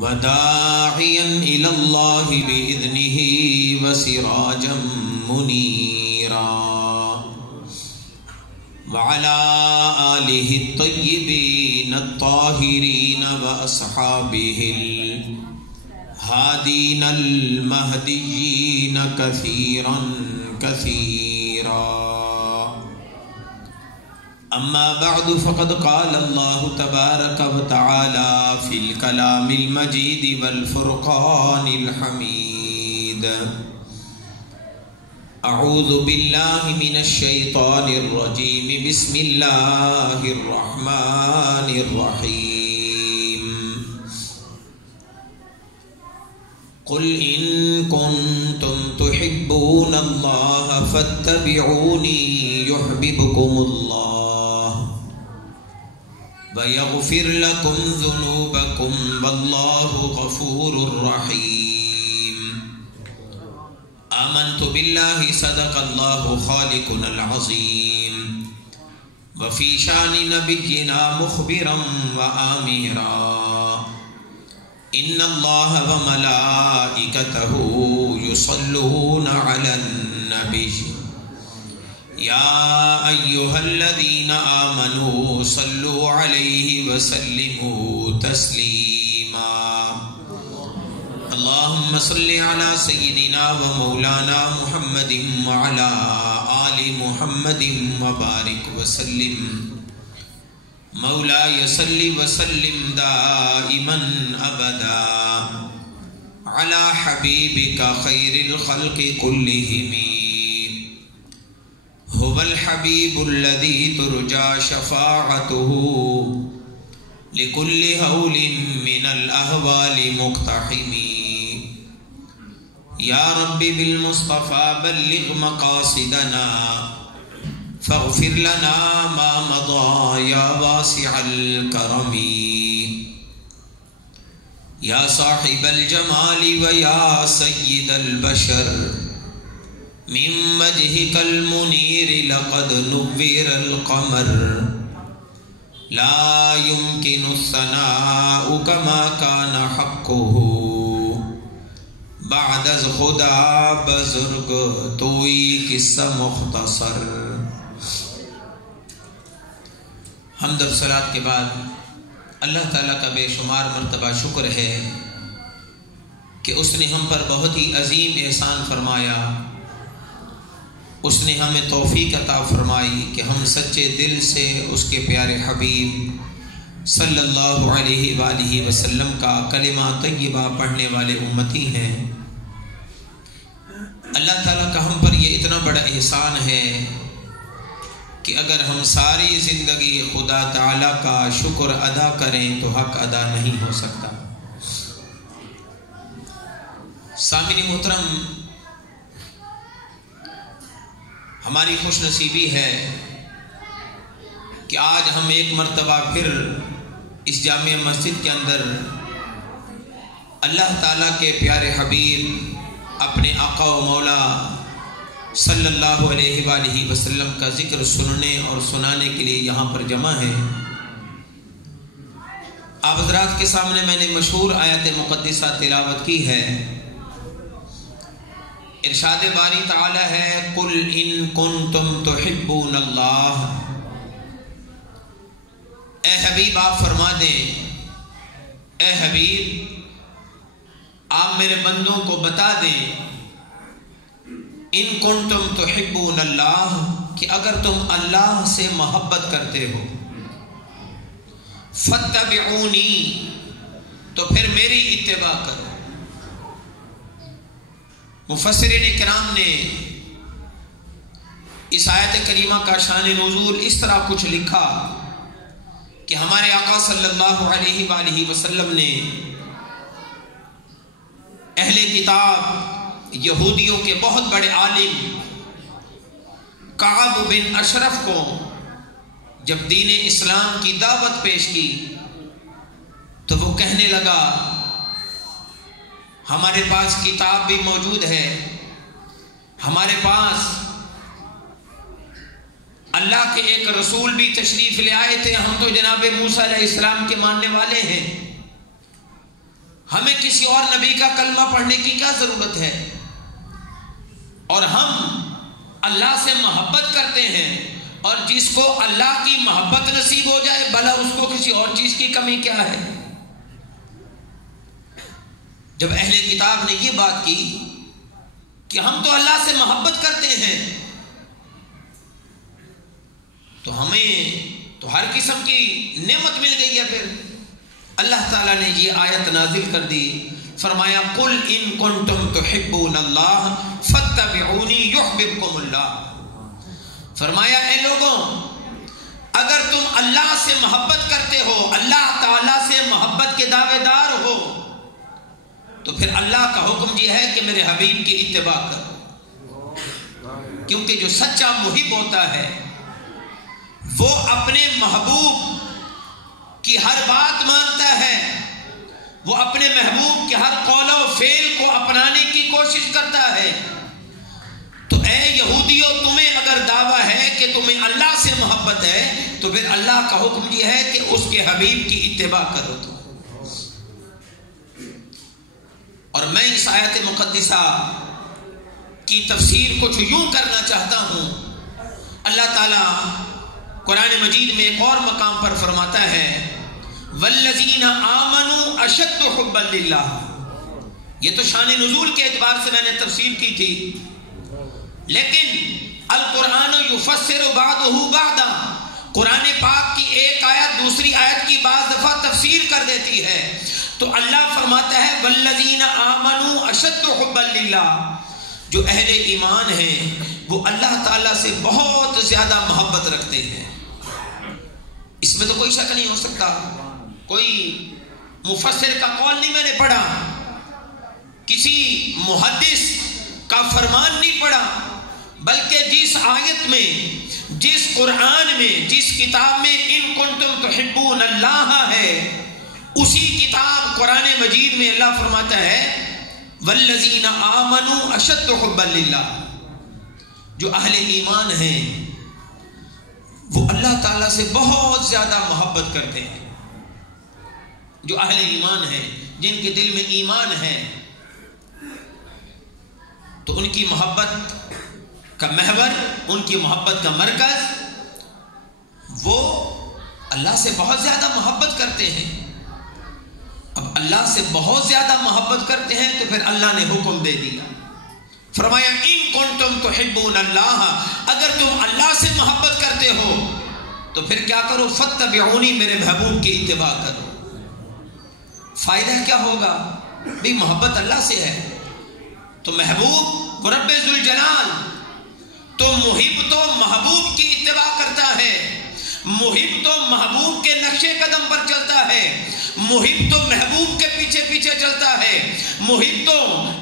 وداعيا إلى الله بإذنه وسراجا منيرا وعلى آله الطيبين الطاهرين وأصحابه الهادين المهديين كثيرا كثيرا. أما بعد فقد قال الله تبارك وتعالى في الكلام المجيد والفرقان الحميد: أعوذ بالله من الشيطان الرجيم. بسم الله الرحمن الرحيم. قل إن كنتم تحبون الله فاتبعوني يحببكم الله ويغفر لكم ذنوبكم والله غفور رحيم. آمنت بالله صدق الله خالقنا العظيم. وفي شان نبينا مخبرا وآمرا: إن الله وملائكته يصلون على النبي يا أيها الذين آمنوا صلوا عليه وسلموا تسليما. اللهم صل على سيدنا ومولانا محمد وعلى آل محمد وبارك وسلم. مولاي صل وسلم دائما أبدا على حبيبك خير الخلق كلهم. هو الحبيب الذي ترجى شفاعته لكل هول من الأهوال مقتحم. يا رب بالمصطفى بلغ مقاصدنا فاغفر لنا ما مضى يا واسع الكرم. يا صاحب الجمال ويا سيد البشر من وجهك المنير لقد نور القمر. لا يمكن الثناء كما كان حقه بعد از خدا بزرگ توئی قصہ مختصر. حمد و صلات کے بعد اللہ تعالیٰ کا بے شمار مرتبہ شکر ہے کہ اس نے ہم پر بہت ہی عظیم احسان فرمایا. اس نے ہمیں توفیق عطا فرمائی کہ ہم سچے دل سے اس کے پیارے حبیب صلی اللہ علیہ وآلہ وسلم کا کلمہ طیبہ پڑھنے والے امتی ہیں. اللہ تعالیٰ کا ہم پر یہ اتنا بڑا احسان ہے کہ اگر ہم ساری زندگی خدا تعالیٰ کا شکر ادا کریں تو حق ادا نہیں ہو سکتا. سامعین محترم، ہماری خوش نصیبی ہے کہ آج ہم ایک مرتبہ پھر اس جامع مسجد کے اندر اللہ تعالیٰ کے پیارے حبیب اپنے آقا و مولا صلی اللہ علیہ وآلہ وسلم کا ذکر سننے اور سنانے کے لیے یہاں پر جمع ہیں. آپ حضرات کے سامنے میں نے مشہور آیت مقدسہ تلاوت کی ہے. ارشاد باری تعالی ہے: قل ان کنتم تحبون اللہ. اے حبیب آپ فرما دیں، اے حبیب آپ میرے بندوں کو بتا دیں، ان کنتم تحبون اللہ، کہ اگر تم اللہ سے محبت کرتے ہو، فاتبعونی، تو پھر میری اتباع کرو. مفسرین کرام نے اس آیت کریمہ کا شان نزول اس طرح کچھ لکھا کہ ہمارے آقا صلی اللہ علیہ وآلہ وسلم نے اہل کتاب یہودیوں کے بہت بڑے عالم کعب بن اشرف کو جب دین اسلام کی دعوت پیش کی تو وہ کہنے لگا ہمارے پاس کتاب بھی موجود ہے، ہمارے پاس اللہ کے ایک رسول بھی تشریف لے آئے تھے، ہم تو جناب موسیٰ علیہ السلام کے ماننے والے ہیں، ہمیں کسی اور نبی کا کلمہ پڑھنے کی کیا ضرورت ہے؟ اور ہم اللہ سے محبت کرتے ہیں، اور جس کو اللہ کی محبت نصیب ہو جائے بھلا اس کو کسی اور چیز کی کمی کیا ہے؟ جب اہل کتاب نے یہ بات کی کہ ہم تو اللہ سے محبت کرتے ہیں، تو ہمیں تو ہر قسم کی نعمت مل گئی ہے، پھر اللہ تعالیٰ نے یہ آیت نازل کر دی، فرمایا قل ان کنتم تحبون اللہ فاتبعونی یحببکم اللہ۔ فرمایا اے لوگوں، اگر تم اللہ سے محبت کرتے ہو، اللہ تعالیٰ سے محبت کے دعوے دار ہو، تو پھر اللہ کا حکم یہ ہے کہ میرے حبیب کی اتباع کرو، کیونکہ جو سچا محب ہوتا ہے وہ اپنے محبوب کی ہر بات مانتا ہے، وہ اپنے محبوب کے ہر قول و فعل کو اپنانے کی کوشش کرتا ہے۔ تو اے یہودیو، تمہیں اگر دعویٰ ہے کہ تمہیں اللہ سے محبت ہے تو پھر اللہ کا حکم یہ ہے کہ اس کے حبیب کی اتباع کرو تم۔ اور میں اس آیت مقدسہ کی تفسیر کچھ یوں کرنا چاہتا ہوں۔ اللہ تعالیٰ قرآن مجید میں ایک اور مقام پر فرماتا ہے والذین آمنوا اشد حبا للہ۔ یہ تو شان نزول کے اعتبار سے میں نے تفسیر کی تھی، لیکن القرآن یفسر بعضہ بعضا، قرآن پاک کی ایک آیت دوسری آیت کی بعض دفعہ تفسیر کر دیتی ہے۔ تو اللہ فرماتا ہے والذین آمنوا اشد حبا للہ، جو اہل ایمان ہیں وہ اللہ تعالیٰ سے بہت زیادہ محبت رکھتے ہیں۔ اس میں تو کوئی شک نہیں ہو سکتا، کوئی مفسر کا قول نہیں میں نے پڑھا، کسی محدث کا فرمان نہیں پڑھا، بلکہ جس آیت میں، جس قرآن میں، جس کتاب میں ان کنتم تحبون اللہ ہے، اسی کتاب قرآن مجید میں اللہ فرماتا ہے والذین آمنوا اشد حبا للہ، جو اہل ایمان ہیں وہ اللہ تعالیٰ سے بہت زیادہ محبت کرتے ہیں۔ جو اہل ایمان ہیں، جن کے دل میں ایمان ہے، تو ان کی محبت کا محور، ان کی محبت کا مرکز وہ اللہ سے بہت زیادہ محبت کرتے ہیں۔ اب اللہ سے بہت زیادہ محبت کرتے ہیں تو پھر اللہ نے حکم دے دیا، فرمایا ان کنتم تحبون اللہ، اگر تم اللہ سے محبت کرتے ہو تو پھر کیا کرو؟ فاتبعونی، میرے محبوب کی اتباع کرو۔ فائدہ کیا ہوگا؟ بھی محبت اللہ سے ہے تو محبوب وہ رب ذوالجلال، تو محب تو محبوب کی اتباع کرتا ہے، محب تو محبوب کے نقشے قدم پر چلتا ہے، محب تو محبوب کے پیچھے پیچھے چلتا ہے، محب تو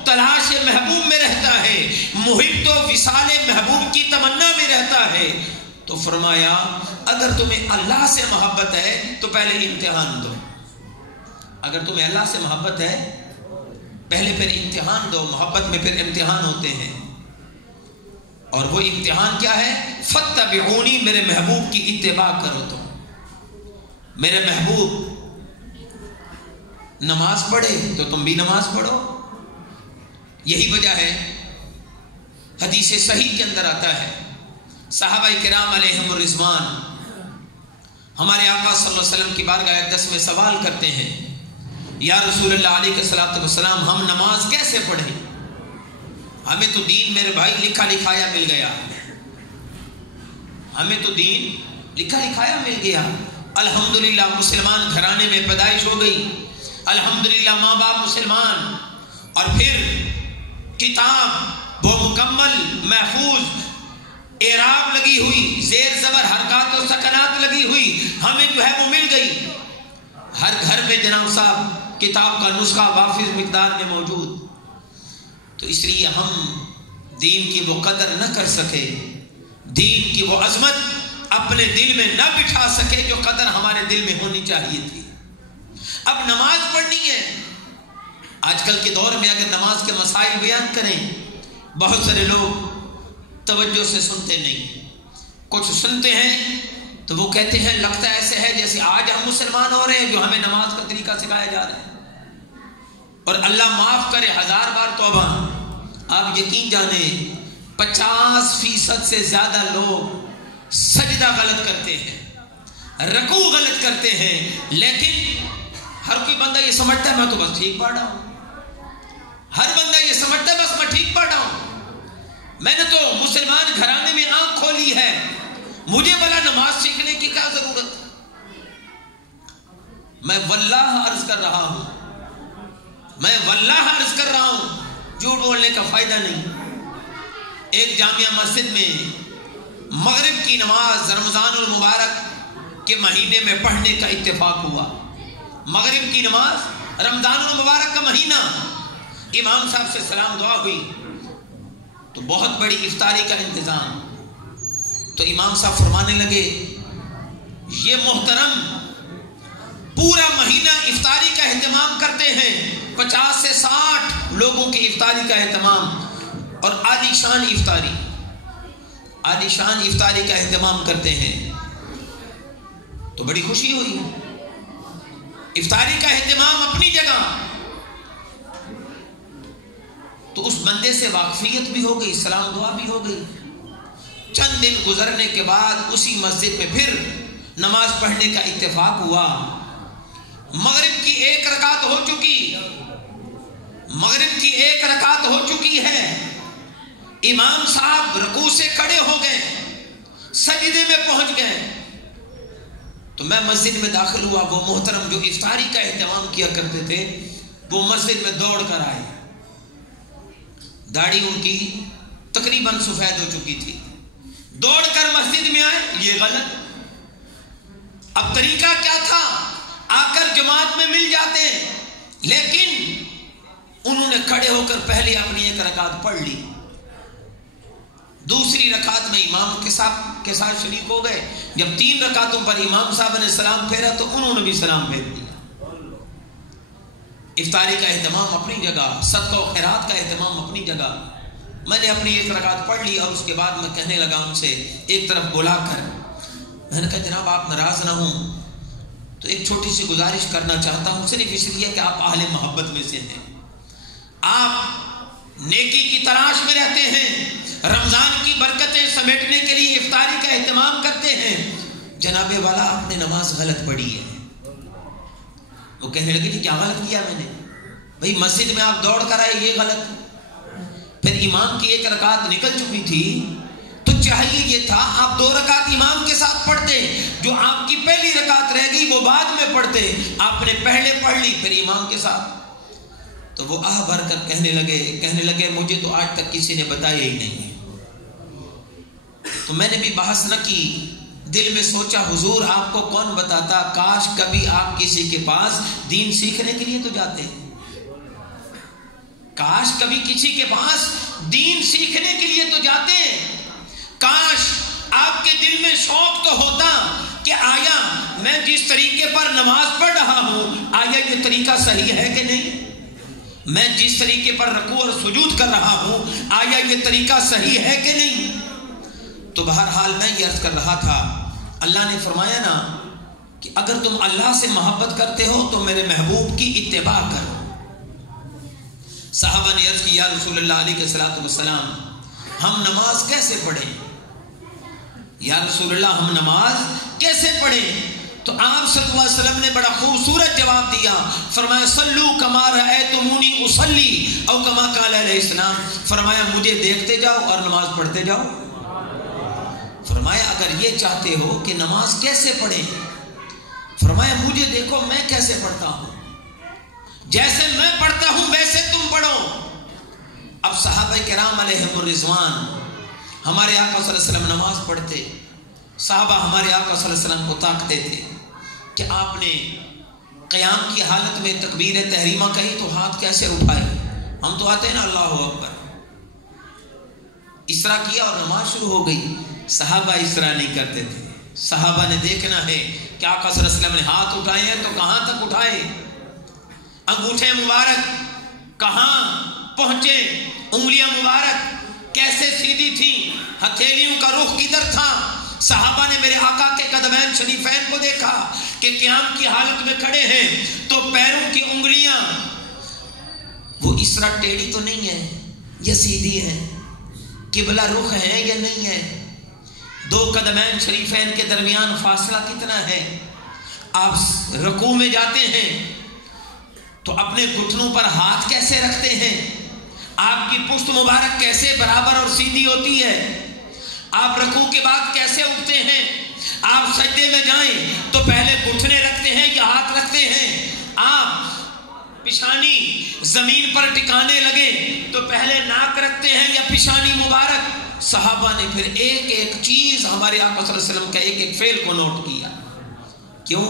تلاش محبوب میں رہتا ہے، محب تو وصال محبوب کی تمنا میں رہتا ہے۔ تو فرمایا اگر تمہیں اللہ سے محبت ہے تو پہلے امتحان دو، اگر تمہیں اللہ سے محبت ہے پہلے پھر امتحان دو، محبت میں پھر امتحان ہوتے ہیں، اور وہ امتحان کیا ہے؟ فاتبعونی، میرے محبوب کی اتباع کرو تم۔ میرے محبوب نماز پڑھے تو تم بھی نماز پڑھو، یہی وجہ ہے حدیث صحیح کے اندر آتا ہے صحابہ کرام علیہم الرضوان ہمارے آقا صلی اللہ علیہ وسلم کی بارگاہ اقدس میں سوال کرتے ہیں، یا رسول اللہ علیہ الصلوۃ والسلام، ہم نماز کیسے پڑھیں؟ ہمیں تو دین میرے بھائی لکھا لکھایا مل گیا، ہمیں تو دین لکھا لکھایا مل گیا، الحمدللہ مسلمان گھرانے میں پیدائش ہو گئی، الحمدللہ ماں باپ مسلمان، اور پھر کتاب وہ مکمل محفوظ اعراب لگی ہوئی، زیر زبر حرکات و سکنات لگی ہوئی، ہمیں جو ہے وہ مل گئی، ہر گھر میں جناب صاحب کتاب کا نسخہ وافر مقدار میں موجود، تو اس لیے ہم دین کی وہ قدر نہ کر سکے، دین کی وہ عظمت اپنے دل میں نہ بٹھا سکے جو قدر ہمارے دل میں ہونی چاہیے تھی۔ اب نماز پڑھنی ہے، آج کل کے دور میں اگر نماز کے مسائل بیان کریں، بہت سارے لوگ توجہ سے سنتے نہیں، کچھ سنتے ہیں تو وہ کہتے ہیں لگتا ایسے ہے جیسے آج ہم مسلمان ہو رہے ہیں جو ہمیں نماز کا طریقہ سکھایا جا رہا ہے۔ اور اللہ معاف کرے 1000 بار توبہ، آپ یقین جانیں 50% سے زیادہ لوگ سجدہ غلط کرتے ہیں، رکوع غلط کرتے ہیں، لیکن ہر کوئی بندہ یہ سمجھتا ہے میں تو بس ٹھیک پڑھ رہا ہوں، ہر بندہ یہ سمجھتا ہے بس میں ٹھیک پڑھ رہا ہوں، میں نے تو مسلمان گھرانے میں آنکھ کھولی ہے، مجھے بلا نماز سیکھنے کی کیا ضرورت؟ میں واللہ عرض کر رہا ہوں، میں واللہ عرض کر رہا ہوں، جھوٹ بولنے کا فائدہ نہیں۔ ایک جامعہ مسجد میں مغرب کی نماز رمضان المبارک کے مہینے میں پڑھنے کا اتفاق ہوا۔ مغرب کی نماز رمضان المبارک کا مہینہ، امام صاحب سے سلام دعا ہوئی تو بہت بڑی افطاری کا انتظام، تو امام صاحب فرمانے لگے یہ محترم پورا مہینہ افطاری کا اہتمام کرتے ہیں، 50 سے 60 لوگوں کی افطاری کا اہتمام، اور عالی شان افطاری کا اہتمام کرتے ہیں، تو بڑی خوشی ہوئی۔ افطاری کا اہتمام اپنی جگہ، تو اس بندے سے واقفیت بھی ہو گئی، سلام دعا بھی ہو گئی۔ چند دن گزرنے کے بعد اسی مسجد میں پھر نماز پڑھنے کا اتفاق ہوا۔ مغرب کی 1 رکعت ہو چکی ہے، امام صاحب رکوع سے کھڑے ہو گئے، سجدے میں پہنچ گئے، تو میں مسجد میں داخل ہوا۔ وہ محترم جو افطاری کا اہتمام کیا کرتے تھے وہ مسجد میں دوڑ کر آئے، داڑھی ان کی تقریباً سفید ہو چکی تھی، دوڑ کر مسجد میں آئے، یہ غلط۔ اب طریقہ کیا تھا؟ آ کر جماعت میں مل جاتے ہیں، لیکن انہوں نے کھڑے ہو کر پہلے اپنی 1 رکعت پڑھ لی، دوسری رکعت میں امام کے ساتھ شریک ہو گئے۔ جب 3 رکعتوں پر امام صاحب نے سلام پھیرا تو انہوں نے بھی سلام پھیر دیا۔ افطاری کا اہتمام اپنی جگہ، صدقہ و خیرات کا اہتمام اپنی جگہ۔ میں نے اپنی 1 رکعت پڑھ لی اور اس کے بعد میں کہنے لگا ان سے ایک طرف بلا کر، میں نے کہا جناب آپ ناراض نہ ہوں تو ایک چھوٹی سی گزارش کرنا چاہتا ہوں، صرف اس لیے کہ آپ اہل محبت میں سے ہیں، آپ نیکی کی تلاش میں رہتے ہیں، رمضان کی برکتیں سمیٹنے کے لیے افطاری کا اہتمام کرتے ہیں، جناب والا آپ نے نماز غلط پڑھی ہے۔ وہ کہنے لگے کہ کیا غلط کیا میں نے؟ بھئی مسجد میں آپ دوڑ کر آئے، یہ غلط۔ پھر امام کی 1 رکعت نکل چکی تھی تو چاہیے یہ تھا آپ 2 رکعت امام کے ساتھ پڑھتے، جو آپ کی پہلی رکعت رہ گئی وہ بعد میں پڑھتے، آپ نے پہلے پڑھ لی پھر امام کے ساتھ۔ تو وہ آہ بھر کر کہنے لگے مجھے تو آج تک کسی نے بتایا ہی نہیں۔ تو میں نے بھی بحث نہ کی، دل میں سوچا حضور آپ کو کون بتاتا، کاش کبھی آپ کسی کے پاس دین سیکھنے کے لیے تو جاتے، کاش کبھی کسی کے پاس دین سیکھنے کے لیے تو جاتے، کاش آپ کے دل میں شوق تو ہوتا کہ آیا میں جس طریقے پر نماز پڑھ رہا ہوں آیا یہ طریقہ صحیح ہے کہ نہیں، میں جس طریقے پر رکوع اور سجود کر رہا ہوں آیا یہ طریقہ صحیح ہے کہ نہیں۔ تو بہرحال میں یہ عرض کر رہا تھا، اللہ نے فرمایا نا کہ اگر تم اللہ سے محبت کرتے ہو تو میرے محبوب کی اتباع کرو۔ صحابہ نے عرض کی یا رسول اللہ علیہ السلام ہم نماز کیسے پڑھیں؟ یا رسول اللہ ہم نماز کیسے پڑھیں؟ تو آپ صلی اللہ علیہ وسلم نے بڑا خوبصورت جواب دیا، فرمایا صلو کما رأیتمونی اصلی او کما قال علیہ السلام، فرمایا مجھے دیکھتے جاؤ اور نماز پڑھتے جاؤ۔ فرمایا اگر یہ چاہتے ہو کہ نماز کیسے پڑھیں، فرمایا مجھے دیکھو میں کیسے پڑھتا ہوں، جیسے میں پڑھتا ہوں ویسے تم پڑھو۔ اب صحابہ کرام علیہم الرضوان ہمارے آقا صلی اللہ علیہ وسلم نماز پڑھتے، صحابہ ہمارے آقا صلی اللہ علیہ وسلم کو تاکتے تھے کہ آپ نے قیام کی حالت میں تکبیر تحریمہ کہی تو ہاتھ کیسے اٹھائے، ہم تو آتے ہیں نا اللہ اکبر، اس طرح کیا اور نماز شروع ہو گئی۔ صحابہ اس طرح نہیں کرتے تھے، صحابہ نے دیکھنا ہے کہ آقا صلی اللہ علیہ وسلم نے ہاتھ اٹھائے ہیں تو کہاں تک اٹھائے، انگوٹھے مبارک کہاں پہنچے، انگلیاں مبارک کیسے سیدھی تھیں، ہتھیلیوں کا رخ کدھر تھا۔ صحابہ نے میرے آقا کے قدمین شریفین کو دیکھا کہ قیام کی حالت میں کھڑے ہیں تو پیروں کی انگلیاں اس طرح ٹیڑھی تو نہیں ہے یا سیدھی ہے؟ قبلہ رخ ہے یا نہیں ہے؟ دو قدمین شریفین کے درمیان فاصلہ کتنا ہے؟ آپ رکوع میں جاتے ہیں تو اپنے گھٹنوں پر ہاتھ کیسے رکھتے ہیں؟ آپ کی پشت مبارک کیسے برابر اور سیدھی ہوتی ہے؟ آپ رکوع کے بعد کیسے اٹھتے ہیں؟ آپ سجدے میں جائیں تو پہلے گھٹنے رکھتے ہیں یا ہاتھ رکھتے ہیں؟ آپ پیشانی زمین پر ٹکانے لگے تو پہلے ناک رکھتے ہیں یا پیشانی مبارک؟ صحابہ نے پھر ایک ایک چیز ہمارے آقا صلی اللہ علیہ وسلم کا ایک ایک فعل کو نوٹ کیا. کیوں؟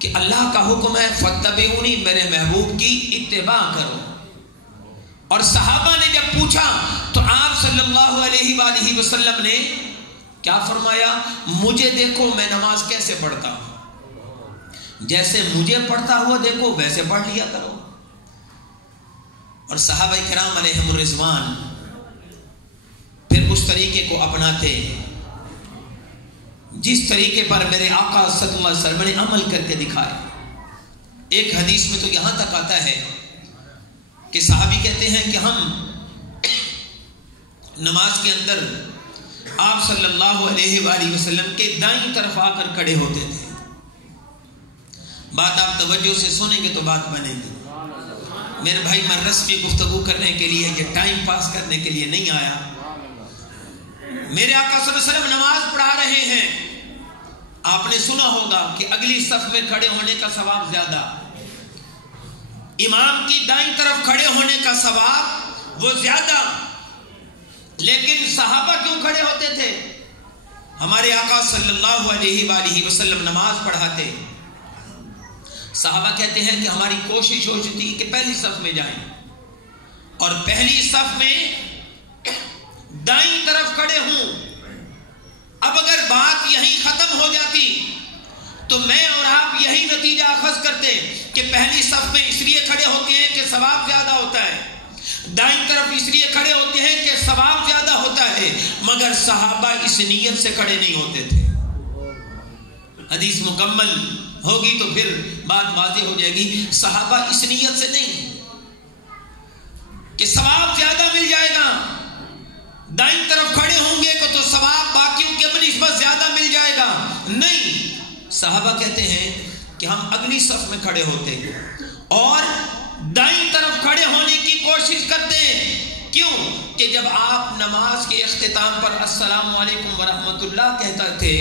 کہ اللہ کا حکم ہے فاتبعونی، میرے محبوب کی اتباع کرو. اور صحابہ نے جب پوچھا تو آپ صلی اللہ علیہ وآلہ وسلم نے کیا فرمایا؟ مجھے دیکھو میں نماز کیسے پڑھتا ہوں، جیسے مجھے پڑھتا ہوا دیکھو ویسے پڑھ لیا کرو. اور صحابہ کرام علیہم الرضوان پھر اس طریقے کو اپناتے جس طریقے پر میرے آقا صلی اللہ علیہ وسلم نے عمل کر کے دکھائے. ایک حدیث میں تو یہاں تک آتا ہے کہ صحابی کہتے ہیں کہ ہم نماز کے اندر آپ صلی اللہ علیہ وآلہ وسلم کے دائیں طرف آ کر کھڑے ہوتے تھے. بات آپ توجہ سے سنیں گے تو بات بنے گی. میرے بھائی میں رسمی گفتگو کرنے کے لیے یا ٹائم پاس کرنے کے لیے نہیں آیا. میرے آقا صلی اللہ علیہ وسلم نماز پڑھا رہے ہیں. آپ نے سنا ہوگا کہ اگلی صف میں کھڑے ہونے کا ثواب زیادہ، امام کی دائیں طرف کھڑے ہونے کا ثواب وہ زیادہ. لیکن صحابہ کیوں کھڑے ہوتے تھے؟ ہمارے آقا صلی اللہ علیہ وآلہ وسلم نماز پڑھاتے. صحابہ کہتے ہیں کہ ہماری کوشش ہوتی کہ پہلی صف میں جائیں اور پہلی صف میں دائیں طرف کھڑے ہوں. اب اگر بات یہیں ختم ہو جاتی تو میں اور آپ یہی نتیجہ اخذ کرتے کہ پہلی صف میں اس لیے کھڑے ہوتے ہیں کہ ثواب زیادہ ہوتا ہے، دائیں طرف اس لیے کھڑے ہوتے ہیں کہ ثواب زیادہ ہوتا ہے. مگر صحابہ اس نیت سے کھڑے نہیں ہوتے تھے. حدیث مکمل ہوگی تو پھر بات واضح ہو جائے گی. صحابہ اس نیت سے نہیں کہ ثواب زیادہ مل جائے گا، دائیں طرف کھڑے ہوں گے تو ثواب باقیوں کے بنسبت زیادہ مل جائے گا. نہیں، صحابہ کہتے ہیں کہ ہم اگلی صف میں کھڑے ہوتے اور دائیں طرف کھڑے ہونے کی کوشش کرتے ہیں. کیوں؟ کہ جب آپ نماز کے اختتام پر السلام علیکم ورحمۃ اللہ کہتا تھے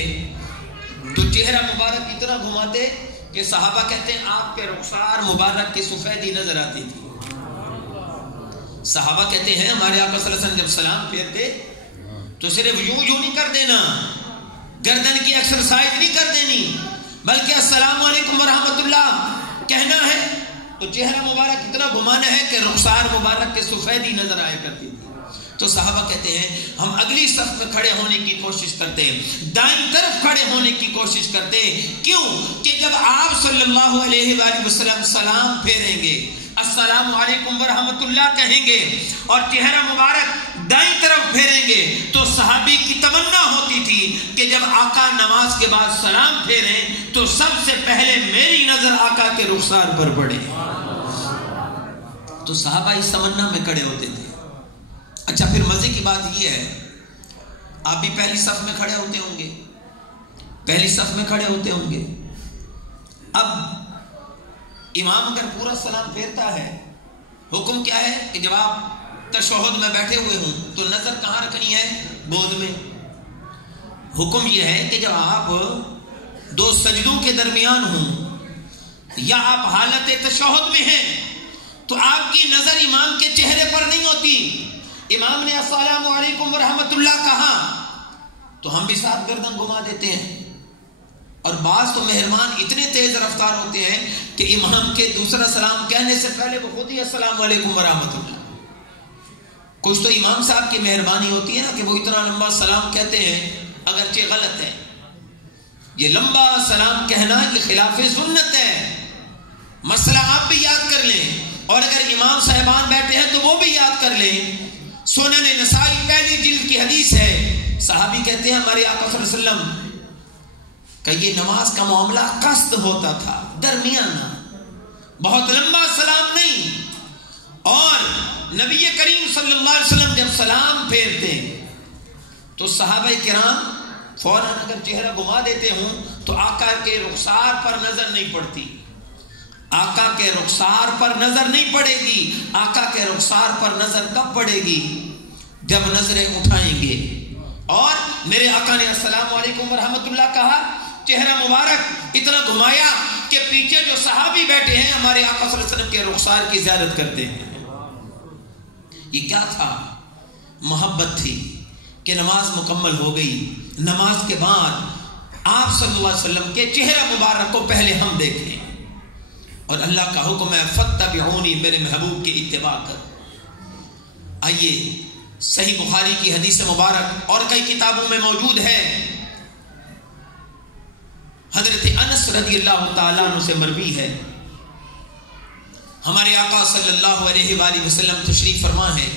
تو چہرہ مبارک اتنا گھماتے کہ صحابہ کہتے ہیں آپ کے رخسار مبارک کی سفیدی نظر آتی تھی. صحابہ کہتے ہیں ہمارے آقا صلی اللہ علیہ وسلم جب سلام پھیرتے تو صرف یوں نہیں کر دینا، گردن کی ایکسرسائز نہیں کر دینی، بلکہ السلام علیکم ورحمۃ اللہ کہنا ہے تو چہرہ مبارک اتنا گھمانا ہے کہ رخسار مبارک کے سفیدی نظر آیا کرتی تھی. تو صحابہ کہتے ہیں ہم اگلی صف میں کھڑے ہونے کی کوشش کرتے ہیں، دائیں طرف کھڑے ہونے کی کوشش کرتے ہیں. کیوں؟ کہ جب آپ صلی اللہ علیہ وآلہ وسلم سلام پھیریں گے، السلام علیکم ورحمۃ اللہ کہیں گے اور چہرہ مبارک دائیں طرف پھیریں گے تو صحابی کی تمنا ہوتی تھی کہ جب آقا نماز کے بعد سلام پھیریں تو سب سے پہلے میری نظر آقا کے رخسار پر پڑے. تو صحابہ اس تمنا میں کھڑے ہوتے تھے. اچھا، پھر مزے کی بات یہ ہے آپ بھی پہلی صف میں کھڑے ہوتے ہوں گے، پہلی صف میں کھڑے ہوتے ہوں گے. اب امام اگر پورا سلام پھیرتا ہے، حکم کیا ہے کہ جب آپ تشہد میں بیٹھے ہوئے ہوں تو نظر کہاں رکھنی ہے؟ گود میں. حکم یہ ہے کہ جب آپ دو سجدوں کے درمیان ہوں یا آپ حالت تشہد میں ہیں تو آپ کی نظر امام کے چہرے پر نہیں ہوتی. امام نے السلام علیکم ورحمۃ اللہ کہا تو ہم بھی ساتھ گردن گھما دیتے ہیں. اور بعض تو مہربان اتنے تیز رفتار ہوتے ہیں کہ امام کے دوسرا سلام کہنے سے پہلے وہ خود ہی السلام علیکم ورحمۃ اللہ. کچھ تو امام صاحب کی مہربانی ہوتی ہے نا کہ وہ اتنا لمبا سلام کہتے ہیں اگرچہ غلط ہے. یہ لمبا سلام کہنا یہ خلاف سنت ہے. مسئلہ آپ بھی یاد کر لیں اور اگر امام صاحبان بیٹھے ہیں تو وہ بھی یاد کر لیں. سنن نسائی پہلی جلد کی حدیث ہے، صحابی کہتے ہیں ہمارے آقا صلی اللہ علیہ وسلم کہ یہ نماز کا معاملہ قصد ہوتا تھا، درمیانہ، بہت لمبا سلام نہیں. اور نبی کریم صلی اللہ علیہ وسلم جب سلام پھیرتے تو صحابہ کرام فوراً اگر چہرہ گھما دیتے ہوں تو آقا کے رخسار پر نظر نہیں پڑتی. آقا کے رخسار پر نظر نہیں پڑے گی. آقا کے رخسار پر نظر کب پڑے گی؟ جب نظریں اٹھائیں گے. اور میرے آقا نے السلام علیکم ورحمۃ اللہ کہا, چہرہ مبارک اتنا گھمایا کہ پیچھے جو صحابی بیٹھے ہیں ہمارے آقا صلی اللہ علیہ وسلم کے رخسار کی زیارت کرتے ہیں. یہ کیا تھا؟ محبت تھی کہ نماز مکمل ہو گئی, نماز کے بعد آپ صلی اللہ علیہ وسلم کے چہرہ مبارک کو پہلے ہم دیکھیں, اور اللہ کا حکم ہے فاتبعونی, میرے محبوب کی اتباع کر. آئیے صحیح بخاری کی حدیث مبارک اور کئی کتابوں میں موجود ہے, حضرت انس رضی اللہ تعالیٰ عنہ سے مروی ہے, ہمارے آقا صلی اللہ علیہ وآلہ وسلم تشریف فرما ہے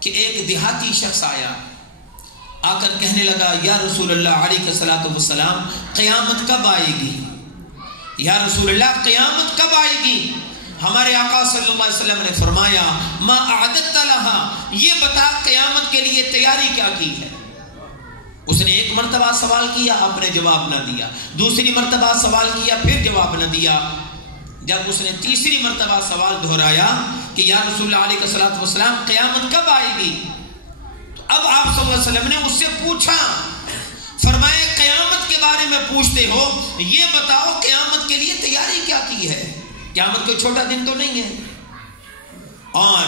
کہ ایک دیہاتی شخص آیا, آ کر کہنے لگا یا رسول اللہ علیہ الصلوۃ والسلام قیامت کب آئے گی؟ یا رسول اللہ قیامت کب آئے گی؟ ہمارے آقا صلی اللہ علیہ وسلم نے فرمایا ما اعددت لها, یہ بتا قیامت کے لیے تیاری کیا کی ہے. اس نے ایک مرتبہ سوال کیا, آپ نے جواب نہ دیا. دوسری مرتبہ سوال کیا, پھر جواب نہ دیا. جب اس نے تیسری مرتبہ سوال دہرایا کہ یا رسول اللہ علیہ الصلوۃ والسلام قیامت کب آئے گی, تو اب آپ صلی اللہ علیہ وسلم نے اس سے پوچھا, فرمائے قیامت کے بارے میں پوچھتے ہو, یہ بتاؤ قیامت کے لیے تیاری کیا کی ہے. قیامت کوئی چھوٹا دن تو نہیں ہے, اور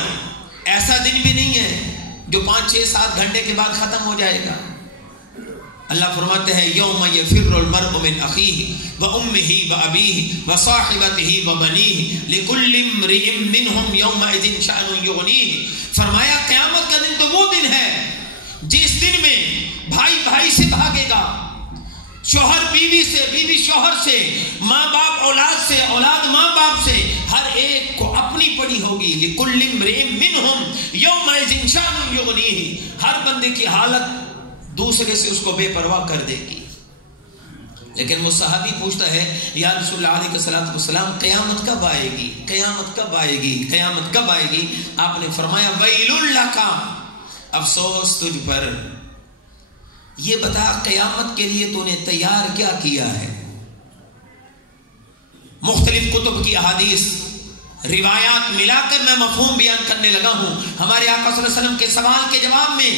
ایسا دن بھی نہیں ہے جو 5-6-7 گھنٹے کے بعد ختم ہو جائے گا. اللہ فرماتے ہیں یوم یفر المرء من اخیہ وامہ وابیہ وصاحبتہ وبنیہ لکل امرئ منہم یومئذ شأن یغنیہ. فرمایا قیامت کا دن تو وہ دن ہے جس دن میں بھائی بھائی سے بھاگے گا, شوہر بیوی سے, بیوی شوہر سے, ماں باپ اولاد سے, اولاد ماں باپ سے, ہر ایک کو اپنی پڑی ہوگی. لکل امرئ منہم یومئذ شأن یغنیہ, ہر بندے کی حالت دوسرے سے اس کو بے پرواہ کر دے گی. لیکن وہ صحابی پوچھتا ہے یا رسول اللہ علیہ الصلوۃ والسلام قیامت کب آئے گی, قیامت کب آئے گی, قیامت کب آئے گی؟ آپ نے فرمایا ویل لک, افسوس تجھ پر. یہ بتا قیامت کے لیے تو نے تیار کیا کیا ہے. مختلف کتب کی احادیث روایات ملا کر میں مفہوم بیان کرنے لگا ہوں. ہمارے آقا صلی اللہ علیہ وسلم کے سوال کے جواب میں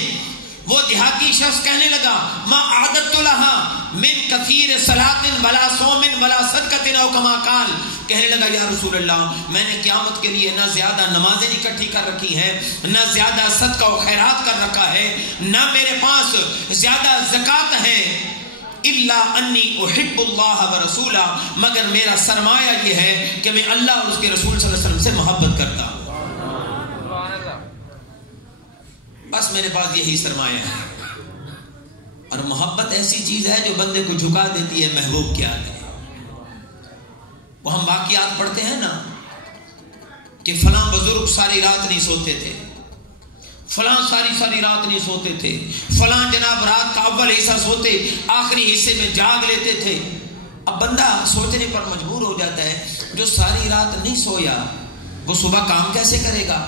وہ دیہاتی شخص کہنے لگا ما اعددت لها من کثیر صلاۃ ولا صوم ولا صدقۃ او کما قال. کہنے لگا یا رسول اللہ میں نے قیامت کے لیے نہ زیادہ نمازیں اکٹھی کر رکھی ہیں, نہ زیادہ صدقہ و خیرات کر رکھا ہے, نہ میرے پاس زیادہ زکوٰۃ ہے, الا انی احب اللہ ورسولہ, مگر میرا سرمایہ یہ ہے کہ میں اللہ اور اس کے رسول صلی اللہ علیہ وسلم سے محبت کرتا ہوں. بس میرے پاس یہی سرمایہ ہے. اور محبت ایسی چیز ہے جو بندے کو جھکا دیتی ہے محبوب کے آگے. وہ ہم واقعات پڑھتے ہیں نا کہ فلاں بزرگ ساری رات نہیں سوتے تھے, فلاں ساری رات نہیں سوتے تھے, فلاں جناب رات کا اول حصہ سوتے, آخری حصے میں جاگ لیتے تھے. اب بندہ سوچنے پر مجبور ہو جاتا ہے جو ساری رات نہیں سویا وہ صبح کام کیسے کرے گا.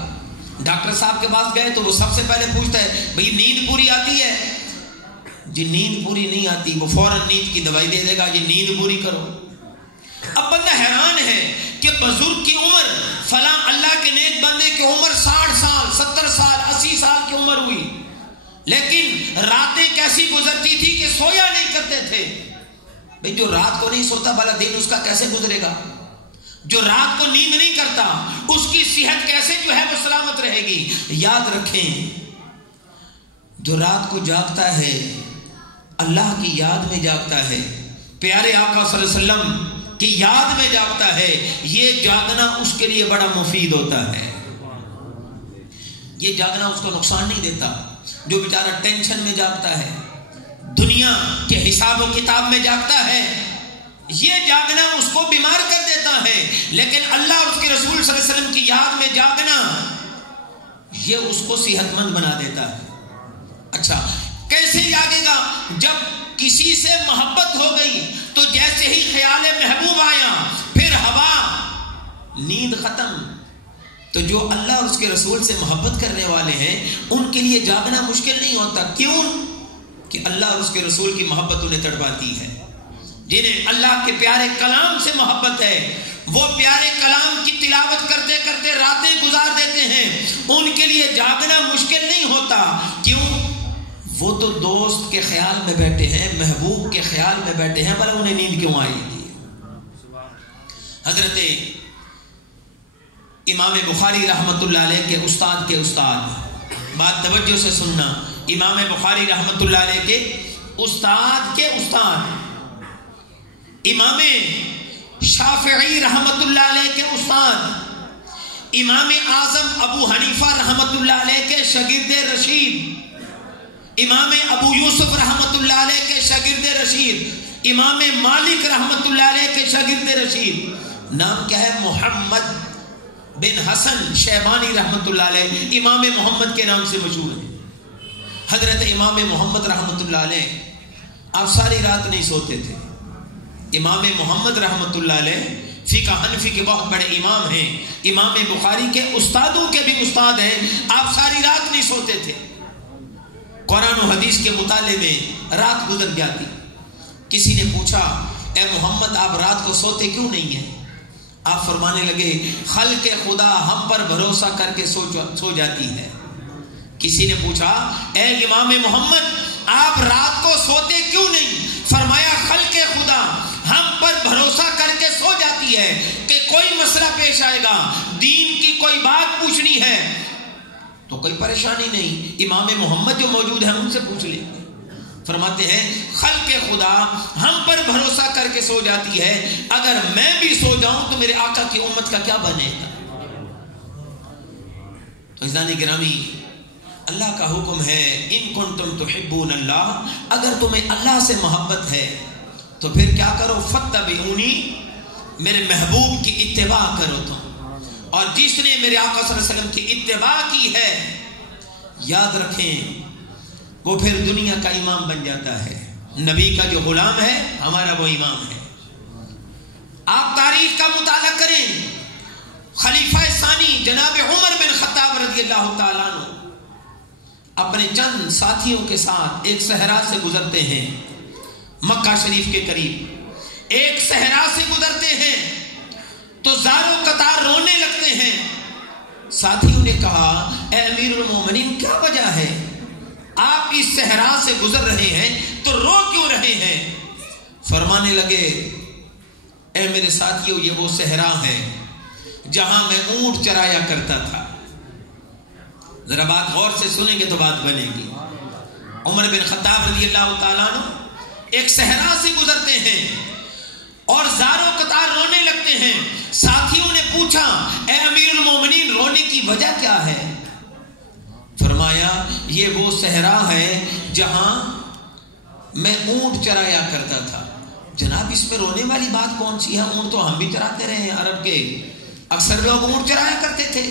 ڈاکٹر صاحب کے پاس گئے تو وہ سب سے پہلے پوچھتا ہے بھئی نیند پوری آتی ہے؟ جی نیند پوری نہیں آتی. وہ فوراً نیند کی دوائی دے دے گا, جی نیند پوری کرو. اب بندہ حیران ہے کہ بزرگ کی عمر, فلاں اللہ کے نیک بندے کی عمر 60 سال 70 سال 80 سال کی عمر ہوئی, لیکن راتیں کیسی گزرتی تھی کہ سویا نہیں کرتے تھے. بھئی جو رات کو نہیں سوتا بھلا دن اس کا کیسے گزرے گا؟ جو رات کو نیند نہیں کرتا اس کی صحت کیسے جو ہے وہ سلامت رہے گی؟ یاد رکھیں جو رات کو جاگتا ہے اللہ کی یاد میں جاگتا ہے, پیارے آقا صلی اللہ علیہ وسلم کی یاد میں جاگتا ہے, یہ جاگنا اس کے لیے بڑا مفید ہوتا ہے. یہ جاگنا اس کو نقصان نہیں دیتا. جو بیچارہ ٹینشن میں جاگتا ہے, دنیا کے حساب و کتاب میں جاگتا ہے, یہ جاگنا اس کو بیمار کر دیتا ہے. لیکن اللہ اور اس کے رسول صلی اللہ علیہ وسلم کی یاد میں جاگنا یہ اس کو صحت مند بنا دیتا ہے. اچھا کیسے جاگے گا؟ جب کسی سے محبت ہو گئی تو جیسے ہی خیال محبوب آیا پھر ہوا, نیند ختم, تو جو اللہ اور اس کے رسول سے محبت کرنے والے ہیں ان کے لیے جاگنا مشکل نہیں ہوتا. کیوں؟ کہ اللہ اور اس کے رسول کی محبت انہیں تڑپاتی ہے. جنہیں اللہ کے پیارے کلام سے محبت ہے وہ پیارے کلام کی تلاوت کرتے کرتے راتیں گزار دیتے ہیں. ان کے لیے جاگنا مشکل نہیں ہوتا. کیوں؟ وہ تو دوست کے خیال میں بیٹھے ہیں, محبوب کے خیال میں بیٹھے ہیں, بھلا انہیں نیند کیوں آئے گی. حضرت امام بخاری رحمت اللہ علیہ کے استاد کے استاد, بات توجہ سے سننا, امام بخاری رحمت اللہ علیہ کے استاد کے استاد, امام شافعی رحمت اللہ علیہ کے استاد, امام اعظم ابو حنیفہ رحمت اللہ علیہ کے شاگرد رشید, امام ابو یوسف رحمت اللہ علیہ کے شاگرد رشید, امام مالک رحمت اللہ علیہ کے شاگرد رشید. نام کیا ہے؟ محمد بن حسن شیبانی رحمت اللہ علیہ, امام محمد کے نام سے مشہور ہے. حضرت امام محمد رحمت اللہ علیہ آپ ساری رات نہیں سوتے تھے. امام محمد رحمت اللہ علیہ فقہ حنفی کے بہت بڑے امام ہیں, امام بخاری کے استادوں کے بھی استاد ہیں. آپ ساری رات نہیں سوتے تھے. قرآن و حدیث کے مطالعے میں رات گزر جاتی. کسی نے پوچھا اے محمد آپ رات کو سوتے کیوں نہیں ہیں؟ آپ فرمانے لگے خلق خدا ہم پر بھروسہ کر کے سو جاتی ہے. کسی نے پوچھا اے امام محمد آپ رات کو سوتے کیوں نہیں؟ فرمایا خلق خدا ہم پر بھروسہ کر کے سو جاتی ہے کہ کوئی مسئلہ پیش آئے گا, دین کی کوئی بات پوچھنی ہے تو کوئی پریشانی نہیں, امام محمد جو موجود ہیں ان سے پوچھ لیں. فرماتے ہیں خلق خدا ہم پر بھروسہ کر کے سو جاتی ہے, اگر میں بھی سو جاؤں تو میرے آقا کی امت کا کیا بنے گا. تو عزیزان گرامی, اللہ کا حکم ہے ان کنتم تحبون اللہ, اگر تمہیں اللہ سے محبت ہے تو پھر کیا کرو؟ فاتبعونی, میرے محبوب کی اتباع کرو تم. اور جس نے میرے آقا صلی اللہ علیہ وسلم کی اتباع کی ہے یاد رکھیں وہ پھر دنیا کا امام بن جاتا ہے. نبی کا جو غلام ہے ہمارا وہ امام ہے. آپ تاریخ کا مطالعہ کریں, خلیفہ ثانی جناب عمر بن خطاب رضی اللہ تعالیٰ عنہ اپنے چند ساتھیوں کے ساتھ ایک صحرا سے گزرتے ہیں, مکہ شریف کے قریب. ایک صحرا سے گزرتے ہیں تو زاروں قطار رونے لگتے ہیں. ساتھیوں نے کہا اے امیر المومنین کیا وجہ ہے, آپ اس صحرا سے گزر رہے ہیں تو رو کیوں رہے ہیں؟ فرمانے لگے اے میرے ساتھیوں یہ وہ صحرا ہے جہاں میں اونٹ چرایا کرتا تھا. ذرا بات غور سے سنیں گے تو بات بنے گی. عمر بن خطاب رضی اللہ تعالیٰ عنہ ایک صحرا سے گزرتے ہیں اور زاروں قطار رونے لگتے ہیں. ساتھیوں نے پوچھا اے امیر المومنین رونے کی وجہ کیا ہے؟ فرمایا یہ وہ صحرا ہے جہاں میں اونٹ چرایا کرتا تھا. جناب اس میں رونے والی بات کون سی ہے؟ اونٹ تو ہم بھی چراتے رہے ہیں, عرب کے اکثر لوگ اونٹ چرایا کرتے تھے.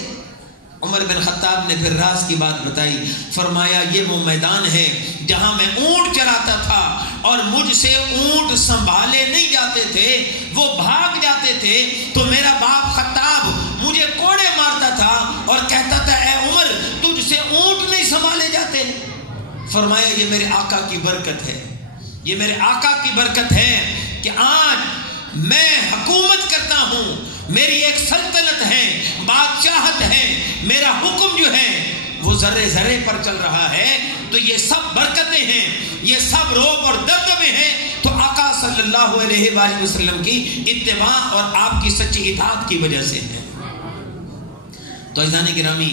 عمر بن خطاب نے پھر راز کی بات بتائی. فرمایا یہ وہ میدان ہے جہاں میں اونٹ چراتا تھا اور مجھ سے اونٹ سنبھالے نہیں جاتے تھے, وہ بھاگ جاتے تھے تو میرا باپ خطاب مجھے کوڑے مارتا تھا اور کہتا تھا اے عمر تجھ سے اونٹ نہیں سنبھالے جاتے. فرمایا یہ میرے آقا کی برکت ہے, یہ میرے آقا کی برکت ہے کہ آج میں حکومت کرتا ہوں, میری ایک سلطنت ہے, بادشاہت ہے, میرا حکم جو ہے وہ ذرے ذرے پر چل رہا ہے. تو یہ سب برکتیں ہیں, یہ سب روب اور دبدبے ہیں تو آقا صلی اللہ علیہ وآلہ وسلم کی اتباع اور آپ کی سچی اطاعت کی وجہ سے ہے. تو عزیزان گرامی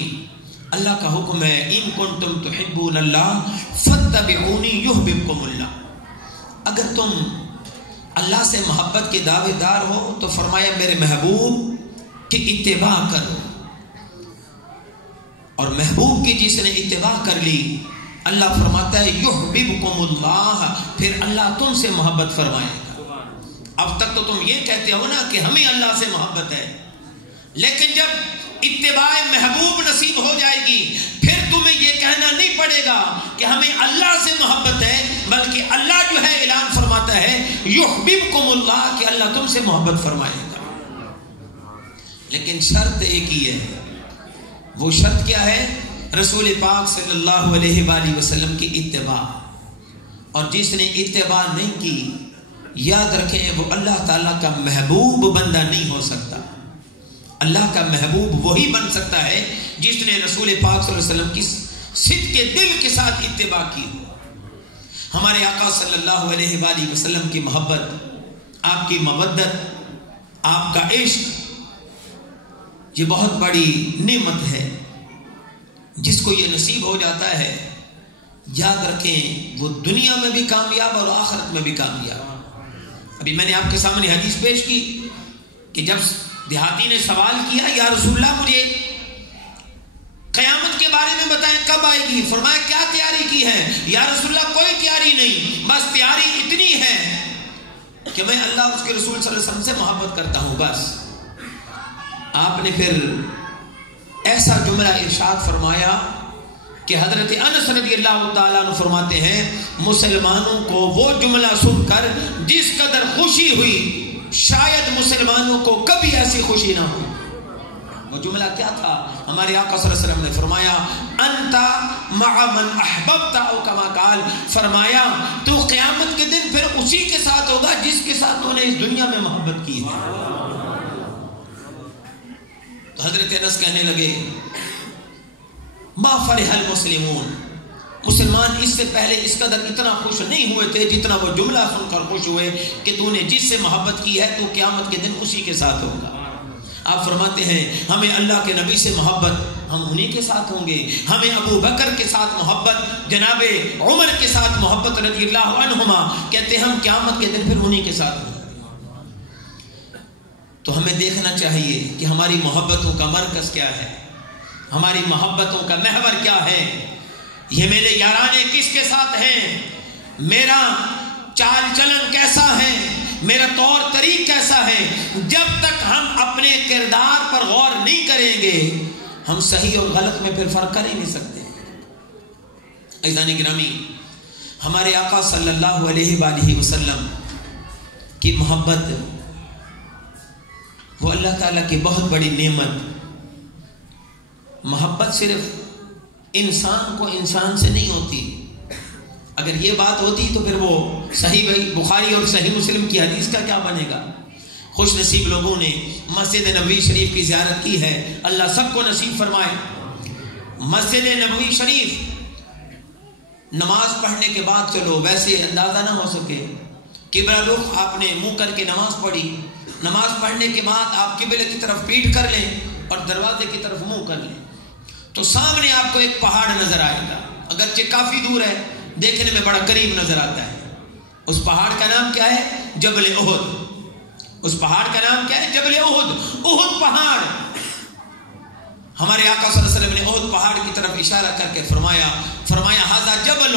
اللہ کا حکم ہے ان کنتم تحبون اللہ فاتبعونی یحببکم اللہ. اگر تم اللہ سے محبت کے دعوے دار ہو تو فرمایا میرے محبوب کی اتباع کرو, اور محبوب کی جس نے اتباع کر لی اللہ فرماتا ہے یحببکم اللہ, پھر اللہ تم سے محبت فرمائے گا. اب تک تو تم یہ کہتے ہو نا کہ ہمیں اللہ سے محبت ہے, لیکن جب اتباع محبوب نصیب ہو جائے گی پھر تمہیں یہ کہنا نہیں پڑے گا کہ ہمیں اللہ سے محبت ہے, بلکہ اللہ جو ہے اعلان فرماتا ہے یحببکم اللہ کہ اللہ تم سے محبت فرمائے گا. لیکن شرط ایک ہی ہے, وہ شرط کیا ہے؟ رسول پاک صلی اللہ علیہ وآلہ وسلم کی اتباع. اور جس نے اتباع نہیں کی، یاد رکھیں وہ اللہ تعالیٰ کا محبوب بندہ نہیں ہو سکتا. اللہ کا محبوب وہی بن سکتا ہے جس نے رسول پاک صلی اللہ علیہ وسلم کی صدق کے دل کے ساتھ اتباع کی ہو. ہمارے آقا صلی اللہ علیہ وآلہ وسلم کی محبت، آپ کی مودت، آپ کا عشق، یہ بہت بڑی نعمت ہے. جس کو یہ نصیب ہو جاتا ہے، یاد رکھیں وہ دنیا میں بھی کامیاب اور آخرت میں بھی کامیاب. ابھی میں نے آپ کے سامنے حدیث پیش کی کہ جب دیہاتی نے سوال کیا یا رسول اللہ مجھے قیامت کے بارے میں بتائیں کب آئے گی؟ فرمایا کیا تیاری کی ہے؟ یا رسول اللہ کوئی تیاری نہیں، بس تیاری اتنی ہے کہ میں اللہ اور اس کے رسول صلی اللہ علیہ وسلم سے محبت کرتا ہوں بس. آپ نے پھر ایسا جملہ ارشاد فرمایا کہ حضرت انس رضی اللہ تعالیٰ عنہ فرماتے ہیں مسلمانوں کو وہ جملہ سن کر جس قدر خوشی ہوئی شاید مسلمانوں کو کبھی ایسی خوشی نہ ہوئی. وہ جملہ کیا تھا؟ ہمارے آقا صلی اللہ علیہ وسلم نے فرمایا انتا مع من احببت او کما قال، فرمایا تو قیامت کے دن پھر اسی کے ساتھ ہوگا جس کے ساتھ تو نے اس دنیا میں محبت کی ہے. تو حضرت انس کہنے لگے ما فرح المسلمون، مسلمان اس سے پہلے اس قدر اتنا خوش نہیں ہوئے تھے جتنا وہ جملہ سن کر خوش ہوئے کہ تو نے جس سے محبت کی ہے تو قیامت کے دن اسی کے ساتھ ہوگا. آپ فرماتے ہیں ہمیں اللہ کے نبی سے محبت، ہم انہی کے ساتھ ہوں گے. ہمیں ابو بکر کے ساتھ محبت، جناب عمر کے ساتھ محبت رضی اللہ عنہما، کہتے ہیں ہم قیامت کے دن پھر انہی کے ساتھ ہوں گے. تو ہمیں دیکھنا چاہیے کہ ہماری محبتوں کا مرکز کیا ہے، ہماری محبتوں کا محور کیا ہے. یہ میرے یارانے کس کے ساتھ ہیں، میرا چال چلن کیسا ہے، میرا طور طریق کیسا ہے. جب تک ہم اپنے کردار پر غور نہیں کریں گے ہم صحیح اور غلط میں پھر فرق کر ہی نہیں سکتے. عزیزان گرامی، ہمارے آقا صلی اللہ علیہ وآلہ وسلم کی محبت وہ اللہ تعالیٰ کی بہت بڑی نعمت. محبت صرف انسان کو انسان سے نہیں ہوتی. اگر یہ بات ہوتی تو پھر وہ صحیح بخاری اور صحیح مسلم کی حدیث کا کیا بنے گا. خوش نصیب لوگوں نے مسجد نبوی شریف کی زیارت کی ہے، اللہ سب کو نصیب فرمائے. مسجد نبوی شریف نماز پڑھنے کے بعد چلو ویسے اندازہ نہ ہو سکے، قبلہ رخ آپ نے منہ کر کے نماز پڑھی، نماز پڑھنے کے بعد آپ قبلے کی طرف پیٹ کر لیں اور دروازے کی طرف منہ کر لیں تو سامنے آپ کو ایک پہاڑ نظر آئے گا، اگرچہ کافی دور ہے دیکھنے میں بڑا قریب نظر آتا ہے. اس پہاڑ کا نام کیا ہے؟ جبل احد. اس پہاڑ کا نام کیا ہے؟ جبل احد. احد پہاڑ. ہمارے آقا صلی اللہ علیہ وسلم نے احد پہاڑ کی طرف اشارہ کر کے فرمایا ھذا جبل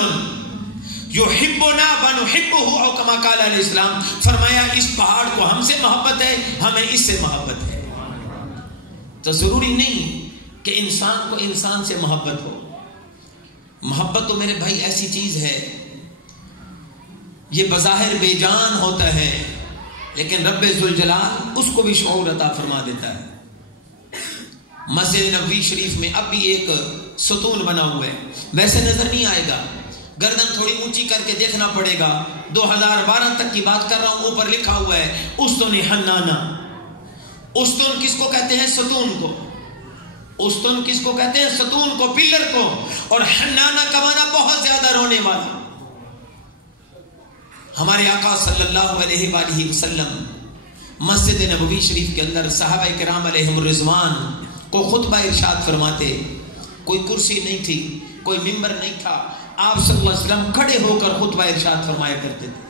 یحبنا ونحبہ او کما قال علیہ السلام، فرمایا اس پہاڑ کو ہم سے محبت ہے، ہمیں اس سے محبت ہے. تو ضروری نہیں کہ انسان کو انسان سے محبت ہو. محبت تو میرے بھائی ایسی چیز ہے یہ بظاہر بے جان ہوتا ہے لیکن رب ذوالجلال اس کو بھی شعور عطا فرما دیتا ہے. مسجد نبوی شریف میں اب بھی ایک ستون بنا ہوا ہے، ویسے نظر نہیں آئے گا، گردن تھوڑی اونچی کر کے دیکھنا پڑے گا. 2012 تک کی بات کر رہا ہوں، اوپر لکھا ہوا ہے استون حنانہ. استون کس کو کہتے ہیں؟ ستون کو. استون کس کو کہتے ہیں؟ ستون کو، پلر کو. اور حنانہ کا معنی بہت زیادہ رونے والا. ہمارے آقا صلی اللہ علیہ وآلہ وسلم مسجد نبوی شریف کے اندر صحابہ کرام علیہم الرضوان کو خطبہ ارشاد فرماتے. کوئی کرسی نہیں تھی، کوئی ممبر نہیں تھا، آپ صلی اللہ علیہ وسلم کھڑے ہو کر خطبہ ارشاد فرمایا کرتے تھے.